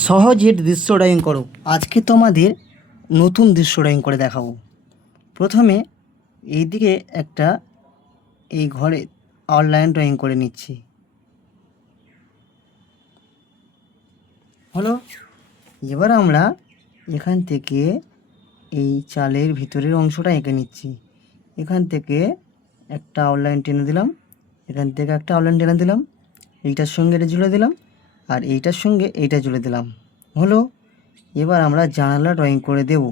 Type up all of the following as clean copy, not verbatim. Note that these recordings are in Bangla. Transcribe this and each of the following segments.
সহজের দৃশ্য ড্রয়িং করো। আজকে তোমাদের নতুন দৃশ্য ড্রয়িং করে দেখাবো। প্রথমে এইদিকে একটা এই ঘরে আউটলাইন ড্রয়িং করে নিচ্ছি। হলো, এবার আমরা এখান থেকে এই চালের ভিতরের অংশটা এঁকে নিচ্ছি। এখান থেকে একটা আউটলাইন টেনে দিলাম, এখান থেকে একটা আউটলাইন টেনে দিলাম, এইটার সঙ্গে এটা জুড়ে দিলাম, আর এইটার সঙ্গে এইটা জুড়ে দিলাম। হলো, এবার আমরা জানালা ড্রয়িং করে দেব।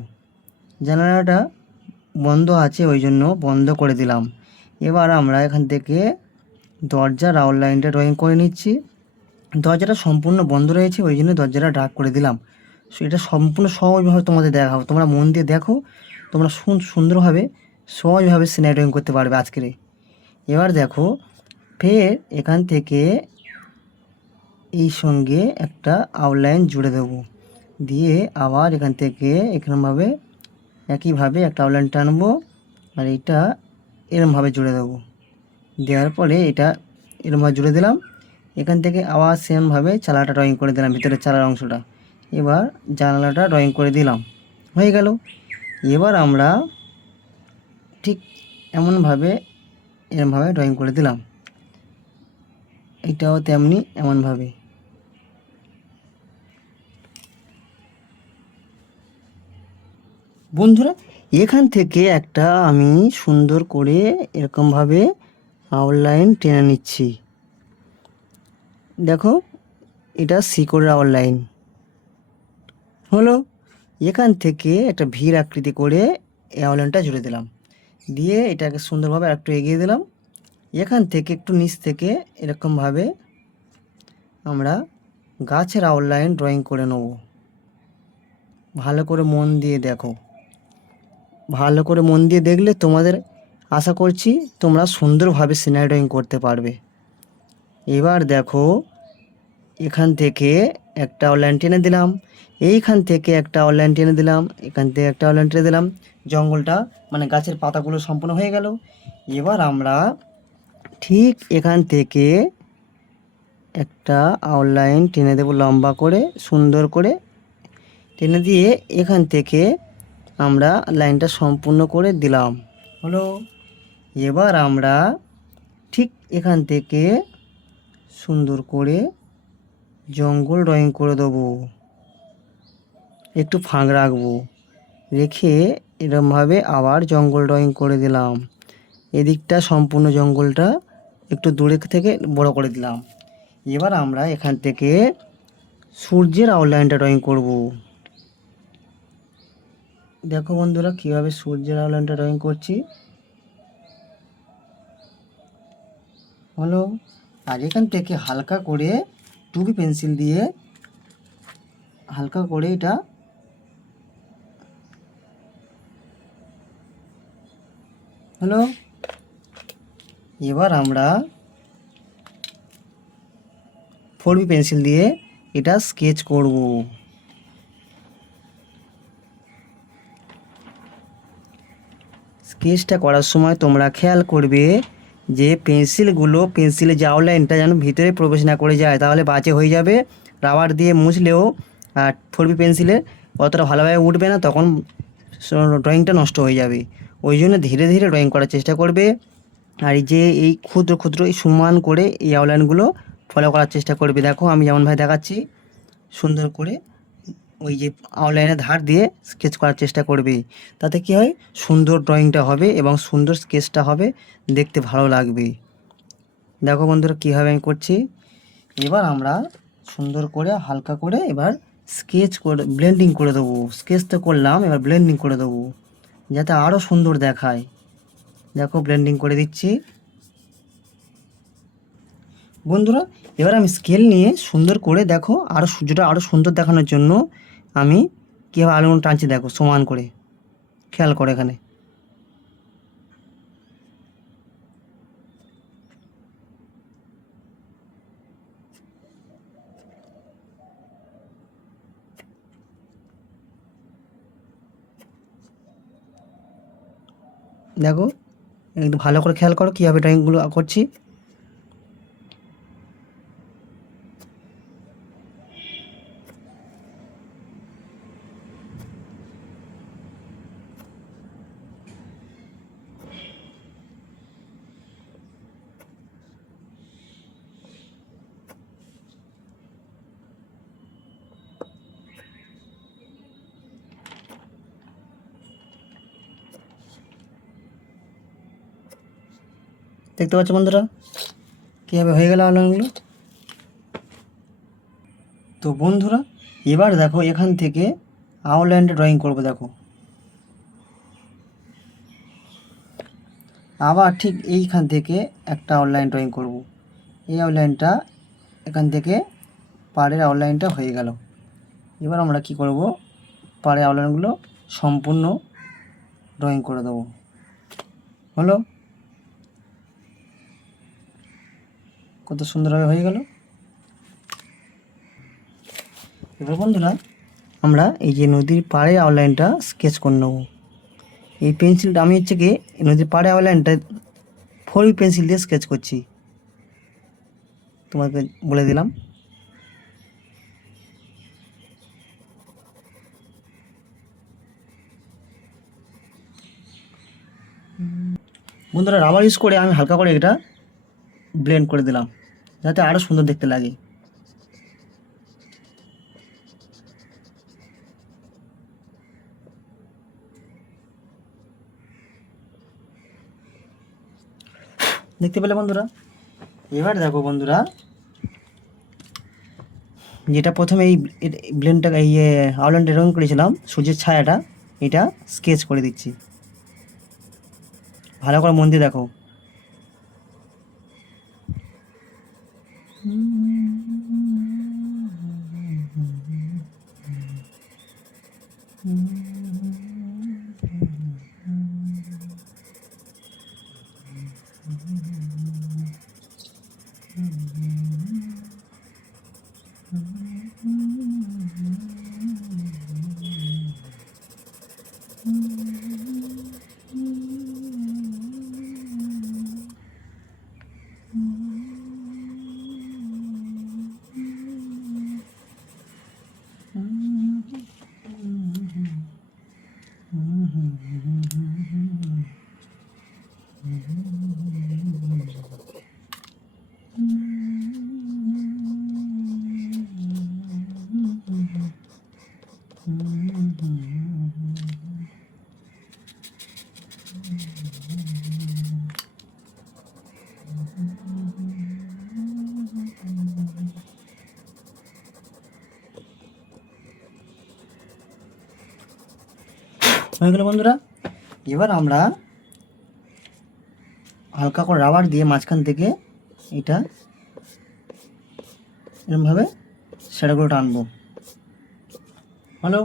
জানালাটা বন্ধ আছে, ওই জন্য বন্ধ করে দিলাম। এবার আমরা এখান থেকে দরজার আউটলাইনটা ড্রয়িং করে নিচ্ছি। দরজাটা সম্পূর্ণ বন্ধ রয়েছে, ওই জন্য দরজাটা ডার্ক করে দিলাম। এটা সম্পূর্ণ সহজভাবে তোমাদের দেখাবো, তোমরা মন দিয়ে দেখো, তোমরা সুন্দরভাবে সহজভাবে সিনারি ড্রয়িং করতে পারবে আজকের। এবার দেখো, ফের এখান থেকে এই সঙ্গে একটা আউটলাইন জুড়ে দেবো, দিয়ে আবার এখান থেকে এরকমভাবে একইভাবে একটা আউটলাইন টানবো, আর এটা এরমভাবে জুড়ে দেবো। দেওয়ার পরে এটা এরমভাবে জুড়ে দিলাম। এখান থেকে আবার সেমভাবে চালাটা ড্রয়িং করে দিলাম, ভিতরের চালার অংশটা। এবার জানালাটা ড্রয়িং করে দিলাম, হয়ে গেল। এবার আমরা ঠিক এমনভাবে এরমভাবে ড্রয়িং করে দিলাম, এটাও তেমনি এমনভাবে। বন্ধুরা, এখান থেকে একটা আমি সুন্দর করে এরকমভাবে আউটলাইন টেনে নিচ্ছি। দেখো, এটা শিকড়ের আউটলাইন হলো। এখান থেকে একটা ভিড় আকৃতি করে এই আউটলাইনটা জুড়ে দিলাম, দিয়ে এটাকে সুন্দরভাবে একটু এগিয়ে দিলাম। এখান থেকে একটু নিচ থেকে এরকমভাবে আমরা গাছের আউটলাইন ড্রয়িং করে নেব। ভালো করে মন দিয়ে দেখো, ভালো করে মন দিয়ে দেখলে তোমাদের আশা করছি তোমরা সুন্দরভাবে সিনারি ড্রয়িং করতে পারবে। এবার দেখো, এখান থেকে একটা আউটলাইন টেনে দিলাম, এইখান থেকে একটা আউটলাইন টেনে দিলাম, এখান থেকে একটা আউটলাইন টেনে দিলাম। জঙ্গলটা মানে গাছের পাতাগুলো সম্পূর্ণ হয়ে গেল। এবার আমরা ঠিক এখান থেকে একটা আউটলাইন টেনে দেবো লম্বা করে, সুন্দর করে টেনে দিয়ে এখান থেকে আমরা লাইনটা সম্পূর্ণ করে দিলাম। হলো, এবার আমরা ঠিক এখান থেকে সুন্দর করে জঙ্গল ড্রয়িং করে দেবো, একটু ফাঁক রাখবো, রেখে এরমভাবে আবার জঙ্গল ড্রয়িং করে দিলাম। এদিকটা সম্পূর্ণ জঙ্গলটা একটু দূরে থেকে বড় করে দিলাম। এবার আমরা এখান থেকে সূর্যের আউটলাইনটা ড্রয়িং করব। দেখো বন্ধুরা, কীভাবে সূর্যের আউটলাইনটা ড্রয়িং করছি। হলো, আর এখান থেকে হালকা করে টুবি পেন্সিল দিয়ে হালকা করে এটা হলো। এবার আমরা 4B পেন্সিল দিয়ে এটা স্কেচ করব। স্কেচটা করার সময় তোমরা খেয়াল করবে যে পেন্সিলের যে আউটলাইনটা যেন ভিতরে প্রবেশ না করে যায়, তাহলে বাজে হয়ে যাবে। রাবার দিয়ে মুছলেও আর 4B পেন্সিলে অতটা ভালোভাবে উঠবে না, তখন ড্রয়িংটা নষ্ট হয়ে যাবে। ওই জন্য ধীরে ধীরে ড্রয়িং করার চেষ্টা করবে। আর এই ক্ষুদ্র ক্ষুদ্র এই সমান করে এই আউটলাইনগুলো ফলো করার চেষ্টা করবে। দেখো, আমি যেমনভাবে দেখাচ্ছি, সুন্দর করে ওই যে আউটলাইনের ধার দিয়ে স্কেচ করার চেষ্টা করবে। তাতে কী হয়, সুন্দর ড্রয়িংটা হবে এবং সুন্দর স্কেচটা হবে, দেখতে ভালো লাগবে। দেখো বন্ধুরা, কীভাবে আমি করছি। এবার আমরা সুন্দর করে হালকা করে এবার স্কেচ করে ব্লেন্ডিং করে দেবো। স্কেচ তো করলাম, এবার ব্লেন্ডিং করে দেবো যাতে আরও সুন্দর দেখায়। দেখো, ব্লেন্ডিং করে দিচ্ছি। বন্ধুরা, এবার আমি স্কেল নিয়ে সুন্দর করে দেখো, আরও সূর্যটা আরও সুন্দর দেখানোর জন্য আমি কীভাবে আলোগুলো টানছি, দেখো সমান করে, খেয়াল করো এখানে। দেখো, একটু ভালো করে খেয়াল করো কীভাবে ড্রয়িংগুলো করছি। দেখতে পাচ্ছ বন্ধুরা কীভাবে হয়ে গেল আউটলাইনগুলো। তো বন্ধুরা এবার দেখো এখান থেকে আউটলাইনটা ড্রয়িং করবো। দেখো আবার ঠিক এইখান থেকে একটা আউটলাইন ড্রয়িং করব। এই আউটলাইনটা এখান থেকে পাড়ের আউটলাইনটা হয়ে গেল। এবার আমরা কি করব, পাড়ের আউটলাইনগুলো সম্পূর্ণ ড্রয়িং করে দেবো। হলো, কত সুন্দরভাবে হয়ে গেল। এবার বন্ধুরা আমরা এই যে নদীর পাড়ের আউটলাইনটা স্কেচ করে নেব। এই পেন্সিলটা আমি হচ্ছে কি নদীর পাড়ে আউটলাইনটা 4B পেন্সিল দিয়ে স্কেচ করছি, তোমাকে বলে দিলাম। বন্ধুরা রাবার ইউজ করে আমি হালকা করে এটা ব্লেন্ড করে দিলাম যাতে আরও সুন্দর দেখতে লাগে। দেখতে পেলে বন্ধুরা। এবার দেখো বন্ধুরা যেটা প্রথমে এই ব্লেন্ডটা এই আউটলাইনটা রঙ করেছিলাম সূর্যের ছায়াটা, এটা স্কেচ করে দিচ্ছি। ভালো করে মন দিয়ে দেখো। হয়ে গেল বন্ধুরা। এবার আমরা হালকা করে রাবার দিয়ে মাঝখান থেকে এটা এরকমভাবে শ্যাডোগুলো টানবো। হ্যালো,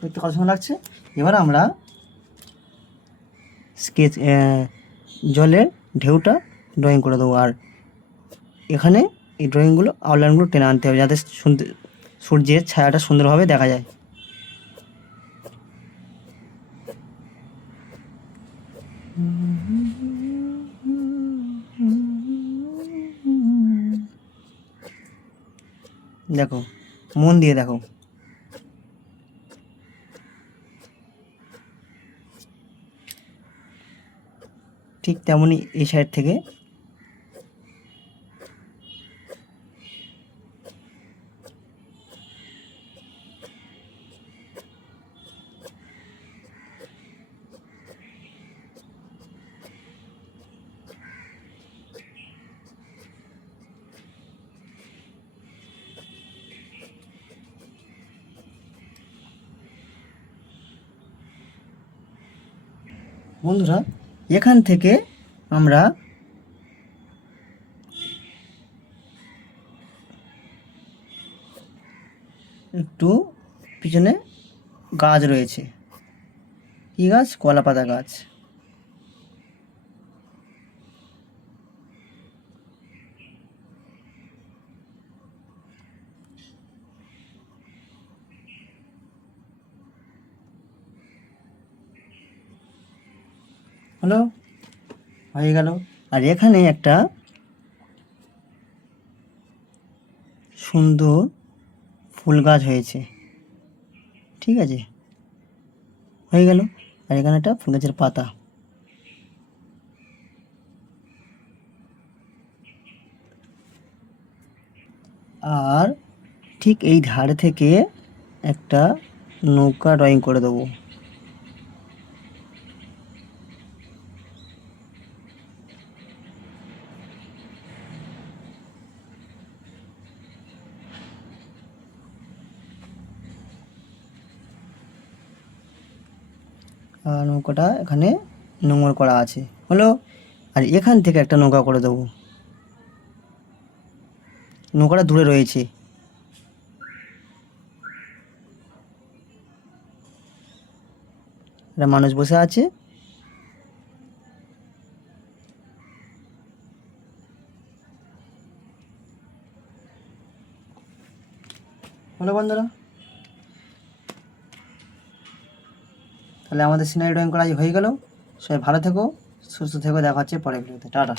দেখতে কত সময় লাগছে। এবার আমরা স্কেচ জলের ঢেউটা ড্রয়িং করে দেবো। আর এখানে এই ড্রয়িংগুলো আউটলাইনগুলো টেনে আনতে হবে যাতে সূর্যের ছায়াটা সুন্দরভাবে দেখা যায়। দেখো মন দিয়ে দেখো। ঠিক তেমনই এই সাইড থেকে বন্ধুরা এখান থেকে আমরা একটু পিছনে গাছ রয়েছে, কী গাছ? কলা পাতা গাছ। হলো, হয়ে গেল। আর এখানে একটা সুন্দর ফুল গাছ হয়েছে, ঠিক আছে, হয়ে গেল। আর এখানে একটা ফুল গাছের পাতা। আর ঠিক এই ধারে থেকে একটা নৌকা ড্রয়িং করে দেবো। আর নৌকাটা এখানে নোঙর করা আছে, হলো। আর এখান থেকে একটা নৌকা করে দেবো, নৌকাটা দূরে রয়েছে। একটা মানুষ বসে আছে। হলো বন্ধুরা, তাহলে আমাদের সিনারি ড্রয়িং করা হয়ে গেল। সবাই ভালো থেকো, সুস্থ থেকো, দেখা হচ্ছে পরের ভিডিওতে। টাটা।